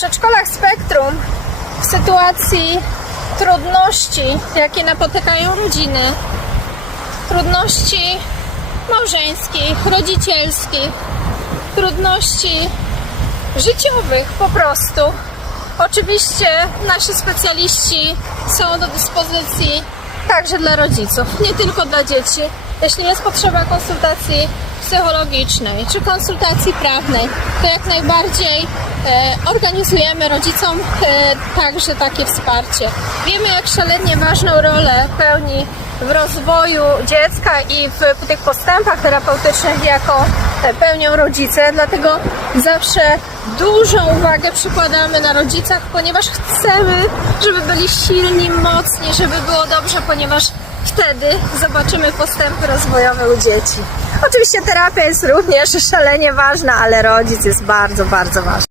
przedszkolach Spektrum w sytuacji trudności, jakie napotykają rodziny, trudności małżeńskich, rodzicielskich, trudności życiowych po prostu. Oczywiście nasi specjaliści są do dyspozycji także dla rodziców, nie tylko dla dzieci. Jeśli jest potrzeba konsultacji psychologicznej czy konsultacji prawnej, to jak najbardziej organizujemy rodzicom e, także takie wsparcie. Wiemy, jak szalenie ważną rolę pełni w rozwoju dziecka i w tych postępach terapeutycznych, jaką e, pełnią rodzice, dlatego zawsze dużą uwagę przykładamy na rodzicach, ponieważ chcemy, żeby byli silni, mocni, żeby było dobrze, ponieważ wtedy zobaczymy postępy rozwojowe u dzieci. Oczywiście terapia jest również szalenie ważna, ale rodzic jest bardzo, bardzo ważny.